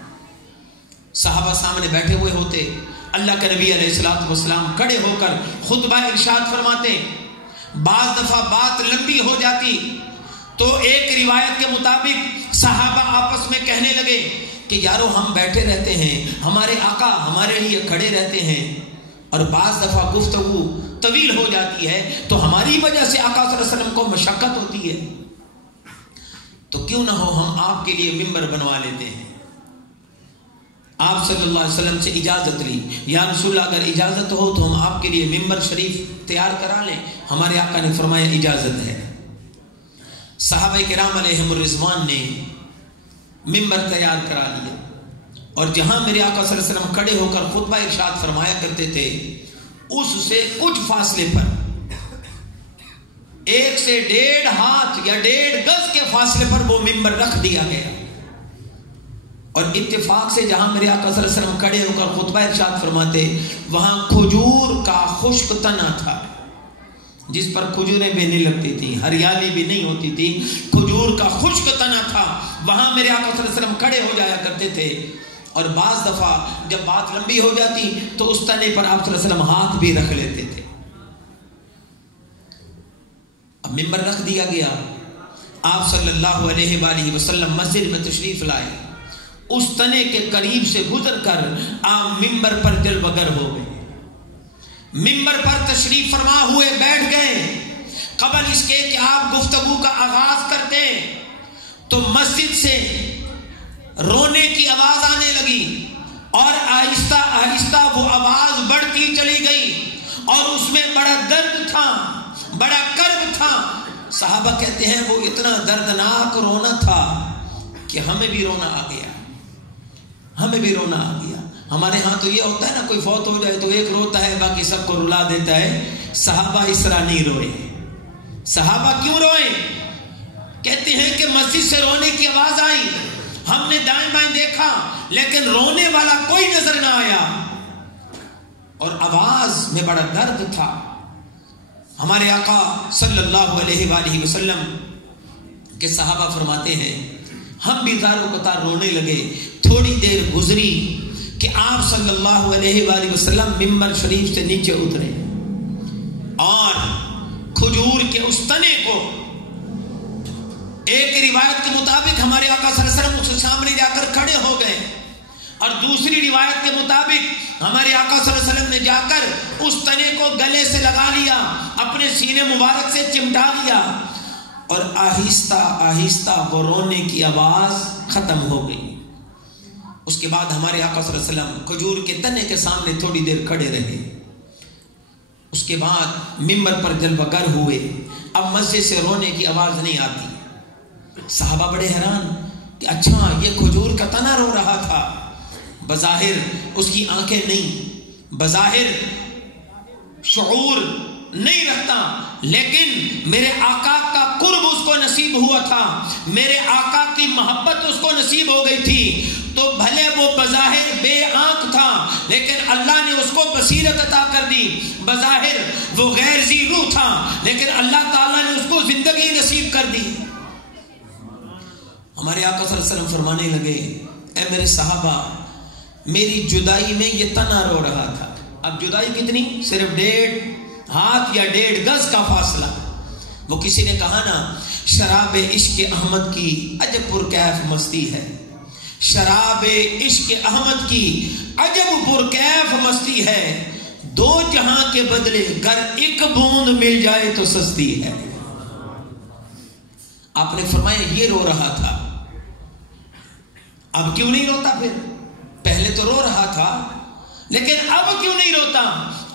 صحابہ سامنے بیٹھے ہوئے ہوتے، اللہ کے نبی علیہ الصلوۃ والسلام کھڑے ہو کر خطبہ ارشاد فرماتے. بعض دفعہ بات لمبی ہو جاتی تو ایک روایت کے مطابق صحابہ آپس میں کہنے لگے کہ یارو ہم بیٹھے رہتے ہیں، ہمارے آقا ہمارے لیے کھڑے رہتے ہیں، اور بعض دفعہ گفتگو طویل ہو جاتی ہے تو ہماری وجہ سے آقا صلی اللہ علیہ وسلم کو مشقت ہوتی ہے، تو کیوں نہ ہو ہم آپ کے لیے ممبر بنوا لیتے ہیں. آپ صلی اللہ علیہ وسلم سے اجازت لی، یا رسول اللہ اگر اجازت ہو تو ہم آپ کے لیے ممبر شریف تیار کرا لیں؟ ہمارے آقا نے فرمایا اجازت ہے۔ صحابہ کرام علیہم الرضوان نے ممبر تیار کرا لیا، اور جہاں میرے آقا صلی اللہ علیہ وسلم کھڑے ہو کر خطبہ ارشاد فرمایا کرتے تھے اس سے کچھ فاصلے پر 1 سے 1.5 ہاتھ یا 1.5 گز کے فاصلے پر وہ ممبر رکھ دیا گیا، اور اتفاق سے جہاں میرے آقا صلی اللہ علیہ وسلم کھڑے ہو کر خطبہ ارشاد فرماتے وہاں کھجور کا خشک تنا تھا، جس پر کھجوریں بھی نہیں لگتی تھی، ہریالی بھی نہیں ہوتی تھی، کھجور کا خشک تنا تھا، وہاں میرے آقا صلی اللہ علیہ وسلم کھڑے ہو جایا کرتے تھے۔ اور بعض دفعہ جب بات لمبی ہو جاتی تو اس تنے پر آپ صلی اللہ علیہ وسلم ہاتھ بھی رکھ لیتے تھے۔ اب ممبر رکھ دیا گیا، آپ صلی اللہ علیہ وآلہ وسلم مسجد میں تشریف لائے، اس تنے کے قریب سے گزر کر آپ ممبر پر جلوگر ہو گئے، ممبر پر تشریف فرما ہوئے بیٹھ گئے۔ قبل اس کے کہ آپ گفتگو کا آغاز کرتے تو مسجد سے رونے کی آواز آنے لگی، اور آہستہ آہستہ وہ آواز بڑھتی چلی گئی، اور اس میں بڑا درد تھا، بڑا کرب تھا۔ صحابہ کہتے ہیں وہ اتنا دردناک رونا تھا کہ ہمیں بھی رونا آ گیا، ہمیں بھی رونا آ گیا۔ ہمارے ہاں تو یہ ہوتا ہے نا، کوئی فوت ہو جائے تو ایک روتا ہے باقی سب کو رلا دیتا ہے، صحابہ اس طرح نہیں روئے۔ صحابہ کیوں روئے؟ کہتے ہیں کہ مسجد سے رونے کی آواز آئی، ہم نے دائیں بائیں دیکھا لیکن رونے والا کوئی نظر نہ آیا، اور آواز میں بڑا درد تھا۔ ہمارے آقا صلی اللہ علیہ وآلہ وسلم کے صحابہ فرماتے ہیں ہم بھی زاروں قطار رونے لگے۔ تھوڑی دیر گزری کہ آپ صلی اللہ علیہ وآلہ وسلم ممبر شریف سے نیچے اترے، اور کھجور کے اس تنے کو، ایک روایت کے مطابق ہمارے آقا صلی اللہ علیہ وسلم اس کے سامنے جا کر کھڑے ہو گئے، اور دوسری روایت کے مطابق ہمارے آقا صلی اللہ علیہ وسلم نے جا کر اس تنے کو گلے سے لگا لیا، اپنے سینے مبارک سے چمٹا لیا، اور آہستہ آہستہ وہ رونے کی آواز ختم ہو گئی۔ اس کے بعد ہمارے آقا صلی اللہ علیہ وسلم کھجور کے تنے کے سامنے تھوڑی دیر کھڑے رہے، اس کے بعد ممبر پر جلوہ گر ہوئے۔ اب مسجد سے رونے کی آواز نہیں آتی۔ صحابہ بڑے حیران کہ اچھا یہ کھجور کا تنا رو رہا تھا، بظاہر اس کی آنکھیں نہیں، بظاہر شعور نہیں رکھتا، لیکن میرے آقا کا قرب اس کو نصیب ہوا تھا، میرے آقا کی محبت اس کو نصیب ہو گئی تھی، تو بھلے وہ بظاہر بے آنکھ تھا لیکن اللہ نے اس کو بصیرت عطا کر دی، بظاہر وہ غیر ذی روح تھا لیکن اللہ تعالیٰ نے اس کو زندگی نصیب کر دی۔ ہمارے آقا صلی اللہ علیہ وسلم فرمانے لگے اے میرے صحابہ، میری جدائی میں یہ تنا رو رہا تھا۔ اب جدائی کتنی؟ صرف 1.5 ہاتھ یا 1.5 گز کا فاصلہ۔ وہ کسی نے کہا نا، شراب عشق احمد کی عجب پرکیف مستی ہے، شراب عشق احمد کی عجب پرکیف مستی ہے، 2 جہاں کے بدلے گر 1 بوند مل جائے تو سستی ہے۔ آپ نے فرمایا یہ رو رہا تھا، اب کیوں نہیں روتا؟ پھر پہلے تو رو رہا تھا لیکن اب کیوں نہیں روتا؟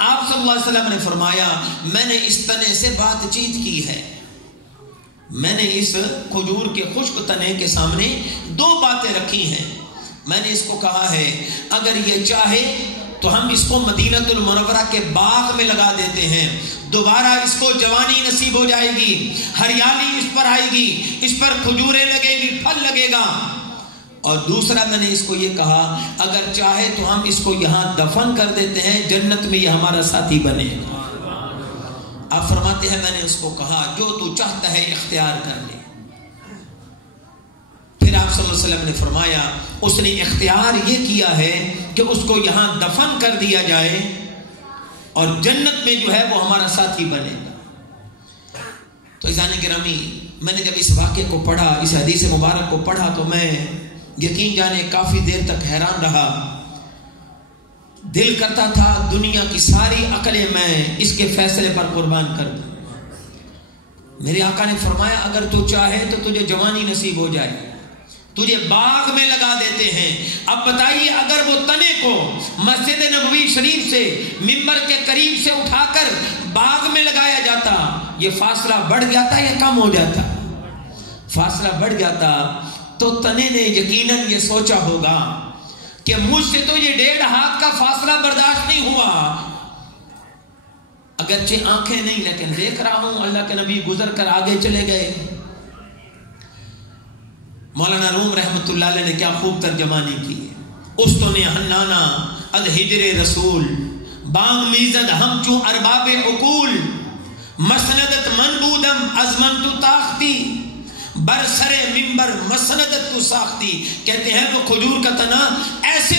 آپ صلی اللہ علیہ وسلم نے فرمایا میں نے اس تنے سے بات چیت کی ہے، میں نے اس کھجور کے خشک تنے کے سامنے 2 باتیں رکھی ہیں۔ میں نے اس کو کہا ہے اگر یہ چاہے تو ہم اس کو مدینۃ المنورہ کے باغ میں لگا دیتے ہیں، دوبارہ اس کو جوانی نصیب ہو جائے گی، ہریالی اس پر آئے گی، اس پر کھجوریں لگے گی، پھل لگے گا۔ اور دوسرا میں نے اس کو یہ کہا اگر چاہے تو ہم اس کو یہاں دفن کر دیتے ہیں، جنت میں یہ ہمارا ساتھی بنے گا۔ آپ فرماتے ہیں میں نے اس کو کہا جو تو چاہتا ہے اختیار کر لے۔ پھر آپ صلی اللہ علیہ وسلم نے فرمایا اس نے اختیار یہ کیا ہے کہ اس کو یہاں دفن کر دیا جائے اور جنت میں جو ہے وہ ہمارا ساتھی بنے گا۔ تو عزیزان گرامی، میں نے جب اس واقعے کو پڑھا، اس حدیث مبارک کو پڑھا، تو میں یقین جانے کافی دیر تک حیران رہا۔ دل کرتا تھا دنیا کی ساری عقلیں میں اس کے فیصلے پر قربان کر دوں۔ میرے آقا نے فرمایا اگر تو چاہے تو تجھے جوانی نصیب ہو جائے، تجھے باغ میں لگا دیتے ہیں. اب بتائیے اگر وہ تنے کو مسجد نبوی شریف سے منبر کے قریب سے اٹھا کر باغ میں لگایا جاتا, یہ فاصلہ بڑھ جاتا یا کم ہو جاتا؟ فاصلہ بڑھ جاتا. تو تنے نے یقیناً یہ سوچا ہوگا کہ مجھ سے تو یہ 1.5 ہاتھ کا فاصلہ برداشت نہیں ہوا, اگرچہ آنکھیں نہیں لیکن دیکھ رہا ہوں. اللہ کے نبی گزر کر آگے چلے گئے. مولانا روم رحمت اللہ علیہ نے کیا خوب ترجمانی کی. استن حنانا اد ہجر رسول بانگ میزد ہم چوں ارباب عقول مسندت منبودم ازمن تو تاختی برسر ممبر مسندت تو ساختی. کہتے ہیں وہ کھجور کا تنا ایسے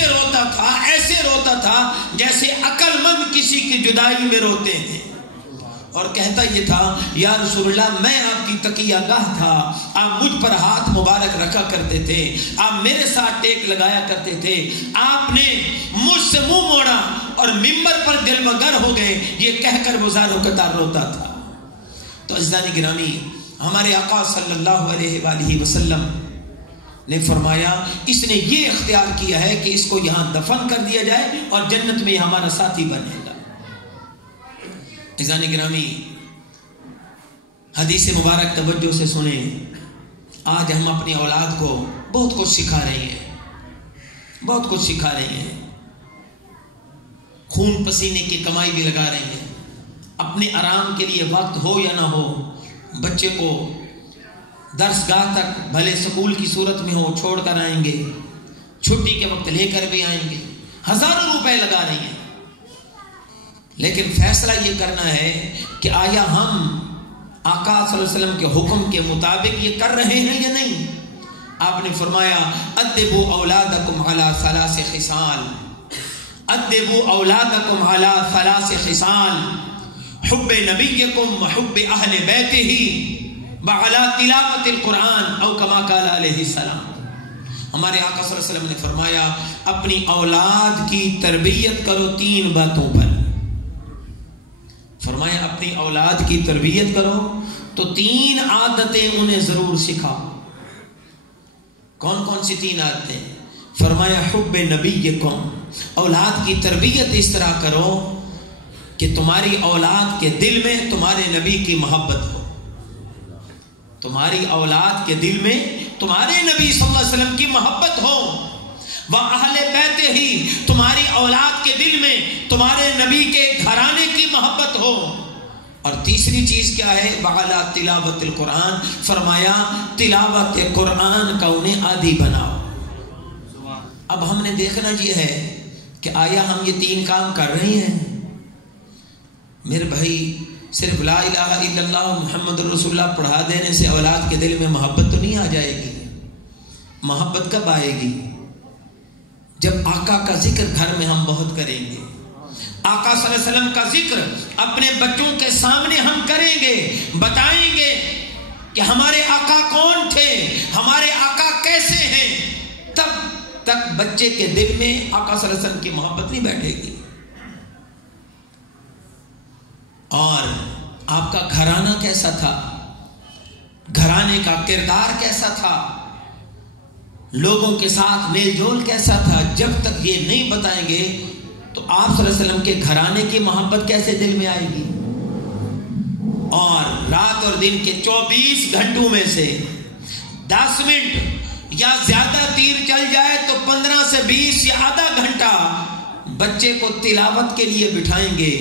روتا تھا جیسے عقل مند کسی کی جدائی میں روتے ہیں. اور کہتا یہ تھا یا رسول اللہ میں آپ کی تکیہ گاہ تھا, آپ مجھ پر ہاتھ مبارک رکھا کرتے تھے, آپ میرے ساتھ ٹیک لگایا کرتے تھے, آپ نے مجھ سے منہ موڑا اور ممبر پر دل مگر ہو گئے, یہ کہہ کر وہ زار و قطار روتا تھا. تو عزیزان گرامی, ہمارے آقا صلی اللہ علیہ وآلہ وسلم نے فرمایا اس نے یہ اختیار کیا ہے کہ اس کو یہاں دفن کر دیا جائے اور جنت میں ہمارا ساتھی بنے گا. عزیزان گرامی, حدیث مبارک توجہ سے سنیں. آج ہم اپنی اولاد کو بہت کچھ سکھا رہے ہیں, خون پسینے کی کمائی بھی لگا رہے ہیں. اپنے آرام کے لیے وقت ہو یا نہ ہو, بچے کو درس گاہ تک بھلے سکول کی صورت میں ہو چھوڑ کر آئیں گے, چھٹی کے وقت لے کر بھی آئیں گے, ہزاروں روپے لگا رہی ہیں. لیکن فیصلہ یہ کرنا ہے کہ آیا ہم آقا صلی اللہ علیہ وسلم کے حکم کے مطابق یہ کر رہے ہیں یا نہیں. آپ نے فرمایا ادبوا اولادکم علی 3 خصال, ادبوا اولادکم علی 3 خصال حب نبیکم وحب اہل بیتہ وعلی تلاوت القرآن او کما قال علیہ السلام. ہمارے آقا صلی اللہ علیہ وسلم نے فرمایا اپنی اولاد کی تربیت کرو 3 باتوں پر. فرمایا اپنی اولاد کی تربیت کرو تو 3 عادتیں انہیں ضرور سکھاؤ. کون کون سی 3 عادتیں؟ فرمایا حب نبیکم, اولاد کی تربیت اس طرح کرو کہ تمہاری اولاد کے دل میں تمہارے نبی کی محبت ہو, تمہاری اولاد کے دل میں تمہارے نبی صلی اللہ علیہ وسلم کی محبت ہو. وَأَهْلِ بَيْتِهِ, تمہاری اولاد کے دل میں تمہارے نبی کے گھرانے کی محبت ہو. اور تیسری چیز کیا ہے؟ وَعَلَى تِلَاوَةِ الْقُرْآنِ, فرمایا تلاوت قرآن کا انہیں عادی بناؤ. اب ہم نے دیکھنا یہ ہے کہ آیا ہم یہ 3 کام کر رہے ہیں؟ میرے بھائی, صرف لا الہ الا اللہ محمد رسول اللہ پڑھا دینے سے اولاد کے دل میں محبت تو نہیں آ جائے گی. محبت کب آئے گی؟ جب آقا کا ذکر گھر میں ہم بہت کریں گے. آقا صلی اللہ علیہ وسلم کا ذکر اپنے بچوں کے سامنے ہم کریں گے, بتائیں گے کہ ہمارے آقا کون تھے, ہمارے آقا کیسے ہیں, تب تک بچے کے دل میں آقا صلی اللہ علیہ وسلم کی محبت نہیں بیٹھے گی. اور آپ کا گھرانہ کیسا تھا, گھرانے کا کردار کیسا تھا, لوگوں کے ساتھ میل جول کیسا تھا, جب تک یہ نہیں بتائیں گے تو آپ صلی اللہ علیہ وسلم کے گھرانے کی محبت کیسے دل میں آئے گی. اور رات اور دن کے 24 گھنٹوں میں سے 10 منٹ یا زیادہ تیر چل جائے تو 15 سے 20 یا آدھا گھنٹہ بچے کو تلاوت کے لیے بٹھائیں گے,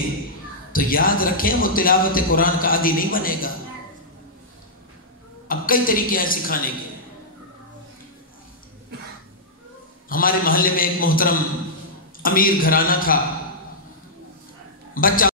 تو یاد رکھیں وہ تلاوت قرآن کا عادی نہیں بنے گا. اب کئی طریقے ہیں سکھانے کے. ہمارے محلے میں ایک محترم امیر گھرانہ تھا, بچہ